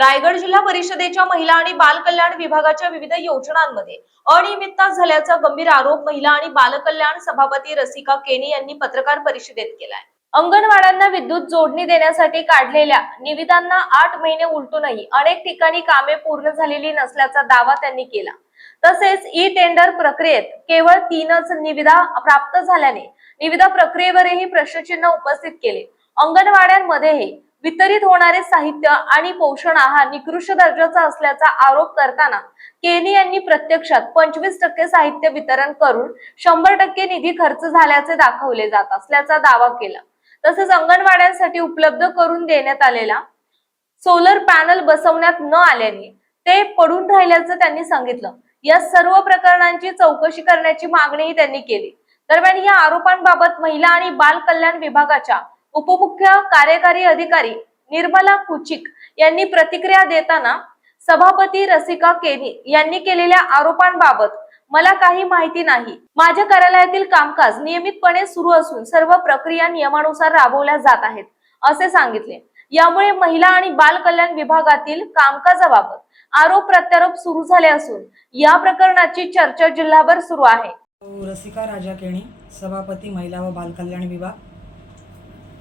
रायगड जिल्हा परिषदेच्या महिला आणि बाल कल्याण विभागाच्या विविध योजनांमध्ये अनियमितता झाल्याचा गंभीर आरोप महिला आणि बाल कल्याण सभापती रसिका केनी यांनी पत्रकार परिषदेत केलाय। अंगणवाड्यांना विद्युत जोडणी देण्यासाठी काढलेल्या निविदांना 8 महिने उलटूनही अनेक ठिकाणी कामे पूर्ण झालेली नसल्याचा दावा त्यांनी केला। तसेच ई टेंडर प्रक्रियेत केवळ 3च निविदा प्राप्त झाल्याने निविदा प्रक्रियेवरही प्रश्नचिन्ह उपस्थित केले। अंगणवाड्यांमध्येही वितरित होणारे साहित्य आणि पोषण आहार निकृष्ट दर्जाचा असल्याचा आरोप करताना केनी यांनी प्रत्यक्षात 25% साहित्य वितरण करून 100% निधी खर्च झाल्याचे दाखवले जात असल्याचा दावा केला। तसेच अंगणवाड्यांसाठी उपलब्ध करून देण्यात आलेला सोलर पॅनल बसवण्यात न आल्याने ते पडून राहिल्याचं त्यांनी सांगितलं। या सर्व प्रकरणांची चौकशी करण्याची मागणीही त्यांनी केली। दरम्यान या आरोपांबाबत महिला आणि बाल कल्याण विभागाच्या उपमुख्य कार्यकारी अधिकारी निर्मला कुचिक यांनी प्रतिक्रिया देताना सभापती रसिका केनी यांनी केलेल्या आरोपांबाबत मला काही माहिती नाही। माझ्या कार्यालयातील कामकाज नियमितपणे सुरू असून सर्व प्रक्रिया नियमानुसार राबवल्या जात आहेत असे सांगितले। यामुळे महिला आणि बाल कल्याण विभागातील कामकाजाबाबत आरोप प्रत्यारोप सुरू झाले असून या प्रकरणाची चर्चा जिल्हाभर सुरू आहे। रसिका राजा केणी, सभापती महिला व बाल कल्याण विभाग।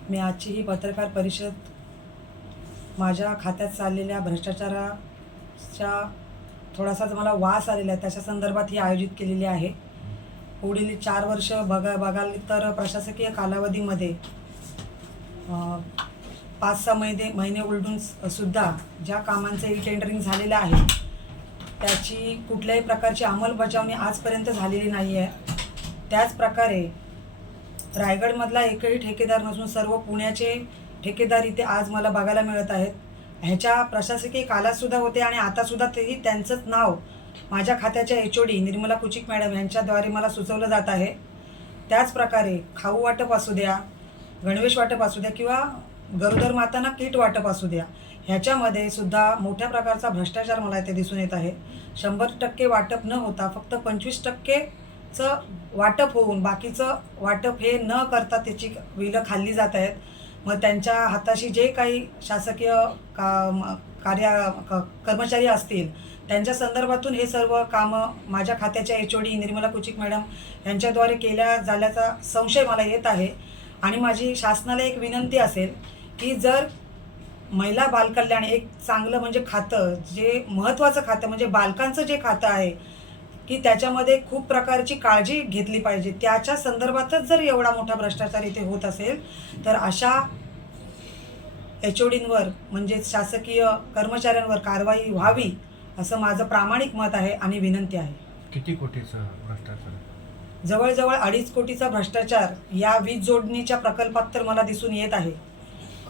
मी आजची ही पत्रकार परिषद माझ्या खात्यात चाललेल्या भ्रष्टाचाराच्या थोडासा मला वास आलेला आहे त्याच्या संदर्भात ही आयोजित केलेली आहे। पुढील 4 वर्ष बघाल तर प्रशासकीय कालावधीमध्ये 5-6 महिने उलटून सुद्धा ज्या कामांचे ई टेंडरिंग झालेलं आहे त्याची कुठल्याही प्रकारची अंमलबजावणी आजपर्यंत झालेली नाही आहे। त्याच प्रकारे रायगडमधला एकही ठेकेदार नसून सर्व पुण्याचे ठेकेदार इथे आज मला बघायला मिळत आहेत। ह्याच्या प्रशासकीय कालात सुद्धा होते आणि आता सुद्धा तेही त्यांचंच नाव माझ्या खात्याच्या HOD निर्मला कुचिक मॅडम यांच्याद्वारे मला सुचवलं जात आहे। त्याच प्रकारे खाऊ वाटप असू द्या, गणवेश वाटप असू द्या किंवा गरोदर मातांना किट वाटप असू द्या, ह्याच्यामध्ये सुद्धा मोठ्या प्रकारचा भ्रष्टाचार मला इथे दिसून येत आहे। 100% वाटप न होता फक्त 25%चं वाटप होऊन बाकीचं वाटप हे न करता त्याची बिलं खाल्ली जात आहेत। मग त्यांच्या हाताशी जे काही शासकीय कर्मचारी असतील त्यांच्या संदर्भातून हे सर्व कामं माझ्या खात्याच्या HOD निर्मला कुचिक मॅडम यांच्याद्वारे केल्या झाल्याचा संशय मला येत आहे। आणि माझी शासनाला एक विनंती असेल की जर महिला बाल कल्याण एक चांगलं म्हणजे खातं, जे महत्त्वाचं खातं म्हणजे बालकांचं जे खातं आहे की त्याच्यामध्ये खूप प्रकारची काळजी घेतली पाहिजे, त्याच्या संदर्भातच जर एवढा मोठा भ्रष्टाचार इथे होत असेल तर अशा HODंवर म्हणजे शासकीय कर्मचाऱ्यांवर कारवाई व्हावी असं माझं प्रामाणिक मत आहे आणि विनंती आहे। किती कोटीचा भ्रष्टाचार? जवळजवळ 2.5 कोटीचा भ्रष्टाचार या वीज जोडणीच्या प्रकल्पात तर मला दिसून येत आहे।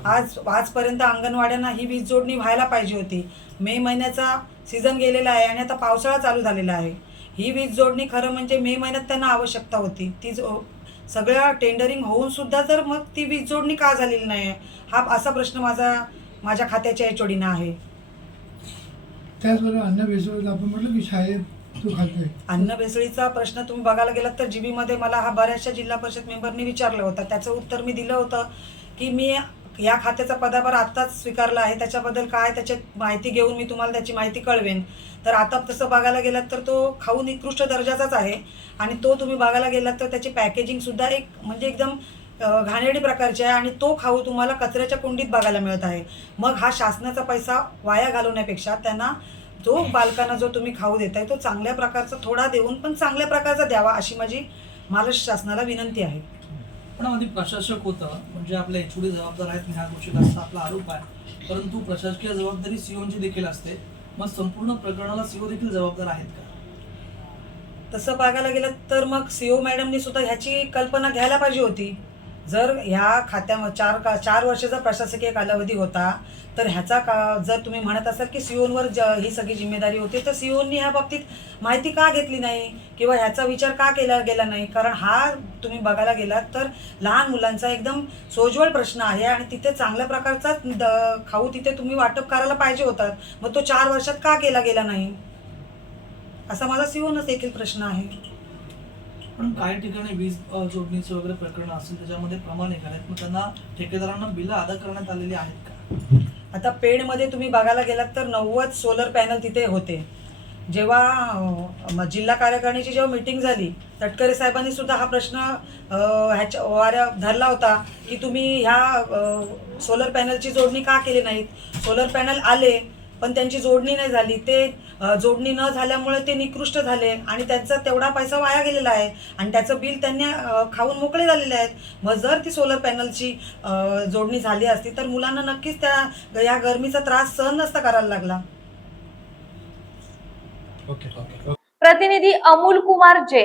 आजपर्यंत अंगणवाड्यांना ही वीज जोडणी व्हायला पाहिजे होती। मे महिन्याचा सीझन गेलेला आहे आणि आता पावसाळा चालू झालेला आहे। ही वीज जोडणी खरं म्हणजे मे महिन्यात त्यांना आवश्यकता होती। ती सगळ्या टेंडरिंग होऊन सुद्धा तर मग ती वीज जोडणी का झालेली नाही हा असा प्रश्न माझ्या खात्याच्या HODना आहे। त्याचबरोबर अन्न भेसळीचा आपण म्हटलं की शाळेत तू खातोय, अन्न भेसळीचा प्रश्न तुम्ही बघायला गेलात तर GB मला हा बऱ्याचशा जिल्हा परिषद मेंबरनी विचारलं होतं। त्याचं उत्तर मी दिलं होतं की मी या खात्याचा पदाभार आत्ताच स्वीकारला आहे, त्याच्याबद्दल काय त्याची माहिती घेऊन मी तुम्हाला त्याची माहिती कळवेन। तर आता तसं बघायला गेलात तर तो खाऊ निकृष्ट दर्जाचाच आहे आणि तो तुम्ही बघायला गेलात तर त्याची पॅकेजिंगसुद्धा एक म्हणजे एकदम घाणेरडी प्रकारची आहे आणि तो खाऊ तुम्हाला कचऱ्याच्या कुंडीत बघायला मिळत आहे। मग हा शासनाचा पैसा वाया घालवण्यापेक्षा त्यांना जो बालकांना जो तुम्ही खाऊ देताय तो चांगल्या प्रकारचा थोडा देऊन पण चांगल्या प्रकारचा द्यावा अशी माझी महाराष्ट्र शासनाला विनंती आहे। पण आधी प्रशासक होतं म्हणजे आपल्या HOD जबाबदार आहेत ह्या गोष्टीत असा आपला आरोप आहे, परंतु प्रशासकीय जबाबदारी COची देखील असते। मग संपूर्ण प्रकरणाला CO देखील जबाबदार आहेत का? तसं बघायला गेलं तर मग CO मॅडमनी सुद्धा ह्याची कल्पना घ्यायला पाहिजे होती। जर ह्या खात्यामध्ये 4 वर्षाचा प्रशासकीय कालावधी होता तर ह्याचा जर तुम्ही म्हणत असाल की COंवर ही सगळी जिम्मेदारी होती तर COंनी ह्या बाबतीत माहिती का घेतली नाही किंवा ह्याचा विचार का केला गेला नाही? कारण हा तुम्ही बघायला गेलात तर लहान मुलांचा एकदम सोज्वळ प्रश्न आहे आणि तिथे चांगल्या प्रकारचा खाऊ तिथे तुम्ही वाटप करायला पाहिजे होतात। मग तो 4 वर्षात का केला गेला नाही असा माझा COनच देखील प्रश्न आहे। पण काही ठिकाणी वीज जोडणीचं वगैरे प्रकरण असेल त्याच्यामध्ये प्रमाणिक आहेत, मग त्यांना ठेकेदारांना बिलं अदा करण्यात आलेली आहेत का? आता पेडमध्ये तुम्ही बघायला गेलात तर 90 सोलर पॅनल तिथे होते. जेव्हा जिल्हा कार्यकारिणीची जेव्हा मीटिंग झाली, तटकरे साहेबांनी सुद्धा हा प्रश्न ह्याच्या वाऱ्या धरला होता की तुम्ही ह्या सोलर पॅनलची जोडणी का केली नाहीत. सोलर पॅनल आले पण त्यांची जोडणी नाही झाली. ते जोडणी न झाल्यामुळे ते निकृष्ट झाले आणि त्यांचा तेवढा पैसा वाया गेलेला आहे आणि त्याचं बिल त्यांनी खाऊन मोकळे झालेले आहेत. मग जर ती सोलर पॅनलची जोडणी झाली असती तर मुलांना नक्कीच या गरमीचा त्रास सहन नसता करायला लागला. ओके. प्रतिनिधी अमोल कुमार जे.